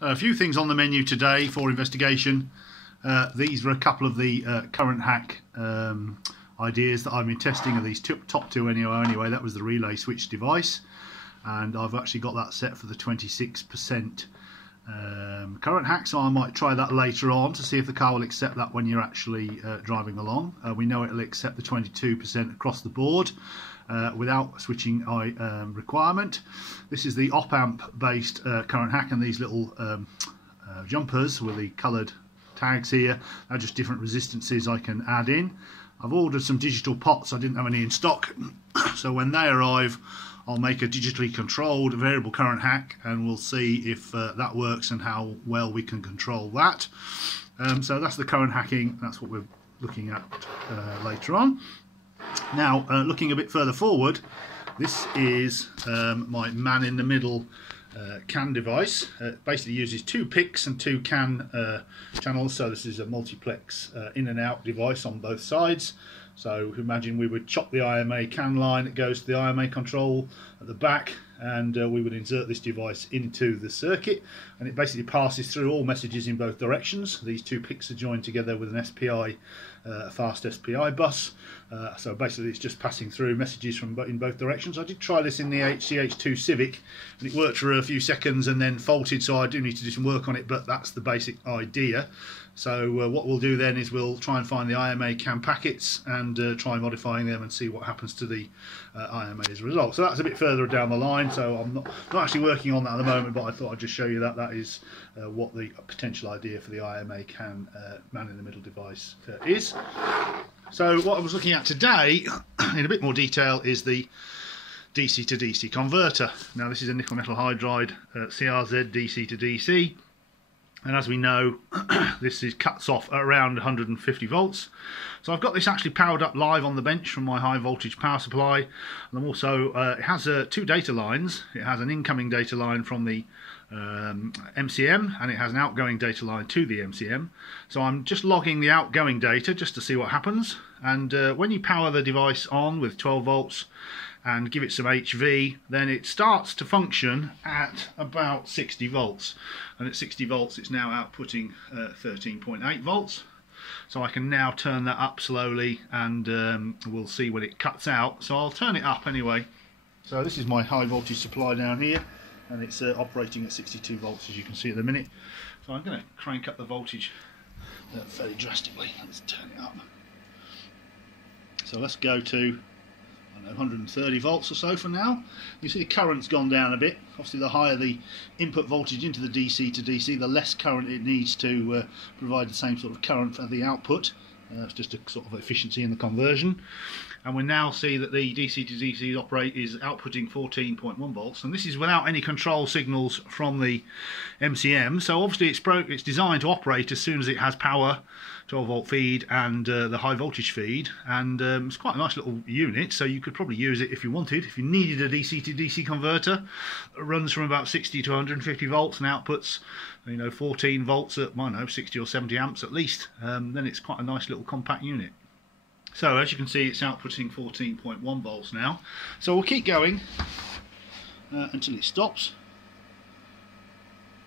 A few things on the menu today for investigation. These are a couple of the current hack ideas that I've been testing. Of these top two anyway. That was the relay switch device, and I've actually got that set for the 26% current hack, so I might try that later on to see if the car will accept that when you're actually driving along. We know it'll accept the 22% across the board without switching requirement. This is the op-amp based current hack, and these little jumpers with the coloured tags here are just different resistances I can add in. I've ordered some digital pots. I didn't have any in stock, so when they arrive I'll make a digitally controlled variable current hack, and we'll see if that works and how well we can control that. So that's the current hacking. That's what we're looking at later on. Now, looking a bit further forward, this is my man in the middle CAN device. It basically uses two PICs and two CAN channels, so this is a multiplex in and out device on both sides. So imagine we would chop the IMA CAN line that goes to the IMA control at the back, and we would insert this device into the circuit, and it basically passes through all messages in both directions. These two PICs are joined together with an SPI, a fast SPI bus, so basically it's just passing through messages in both directions. I did try this in the CH2 Civic, and it worked for a few seconds and then faulted, so I do need to do some work on it, but that's the basic idea. So what we'll do then is we'll try and find the IMA CAN packets and try modifying them and see what happens to the IMA as a result. So that's a bit further down the line, so I'm not actually working on that at the moment, but I thought I'd just show you that that is what the potential idea for the IMA CAN man in the middle device is. So what I was looking at today in a bit more detail is the DC to DC converter. Now this is a nickel metal hydride CRZ DC to DC. And as we know, this cuts off at around 150 volts. So I've got this actually powered up live on the bench from my high voltage power supply. And I'm also, it has two data lines. It has an incoming data line from the MCM, and it has an outgoing data line to the MCM. So I'm just logging the outgoing data just to see what happens. And when you power the device on with 12 volts and give it some HV, then it starts to function at about 60 volts. And at 60 volts it's now outputting 13.8 volts. So I can now turn that up slowly, and we'll see when it cuts out. So I'll turn it up anyway. So this is my high voltage supply down here, and it's operating at 62 volts as you can see at the minute. So I'm going to crank up the voltage fairly drastically. Let's turn it up. So let's go to 130 volts or so for now. You see the current's gone down a bit. Obviously the higher the input voltage into the DC to DC, the less current it needs to provide the same sort of current for the output. It's just a sort of efficiency in the conversion. And we now see that the DC to DC is outputting 14.1 volts, and this is without any control signals from the MCM. So obviously it's designed to operate as soon as it has power, 12 volt feed and the high voltage feed, and it's quite a nice little unit, so you could probably use it if you wanted. If you needed a DC to DC converter that runs from about 60 to 150 volts and outputs 14 volts at 60 or 70 amps at least, then it's quite a nice little compact unit. So as you can see, it's outputting 14.1 volts now. So we'll keep going until it stops.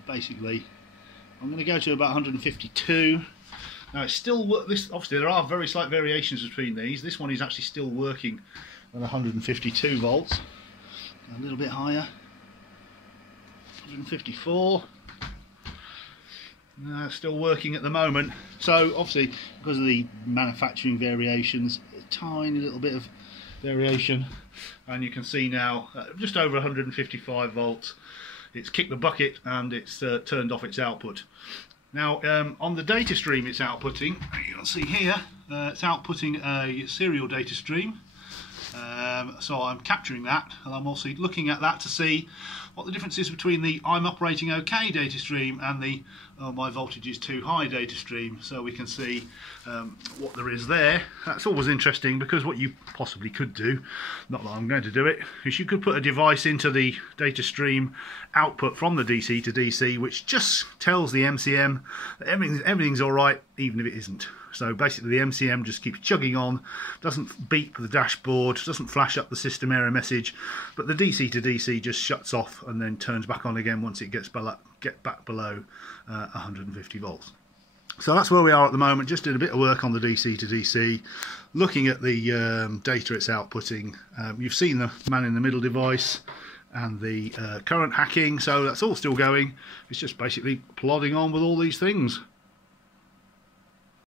Basically I'm going to go to about 152. Now it's still obviously there are very slight variations between these. This one is actually still working at 152 volts. A little bit higher, 154. Still working at the moment. So obviously because of the manufacturing variations, a tiny little bit of variation, and you can see now just over 155 volts. It's kicked the bucket and it's turned off its output. Now on the data stream it's outputting, you can see here, it's outputting a serial data stream. So I'm capturing that, and I'm also looking at that to see what the difference is between the I'm operating okay data stream and the my voltage is too high data stream, so we can see what there is there. That's always interesting, because what you possibly could do, not that I'm going to do it, is you could put a device into the data stream output from the DC to DC which just tells the MCM that everything's alright even if it isn't. So basically the MCM just keeps chugging on, doesn't beep the dashboard, doesn't flash up the system error message, but the DC to DC just shuts off and then turns back on again once it gets get back below 150 volts. So that's where we are at the moment. Just did a bit of work on the DC to DC, looking at the data it's outputting. You've seen the man in the middle device and the current hacking, so that's all still going. It's just basically plodding on with all these things.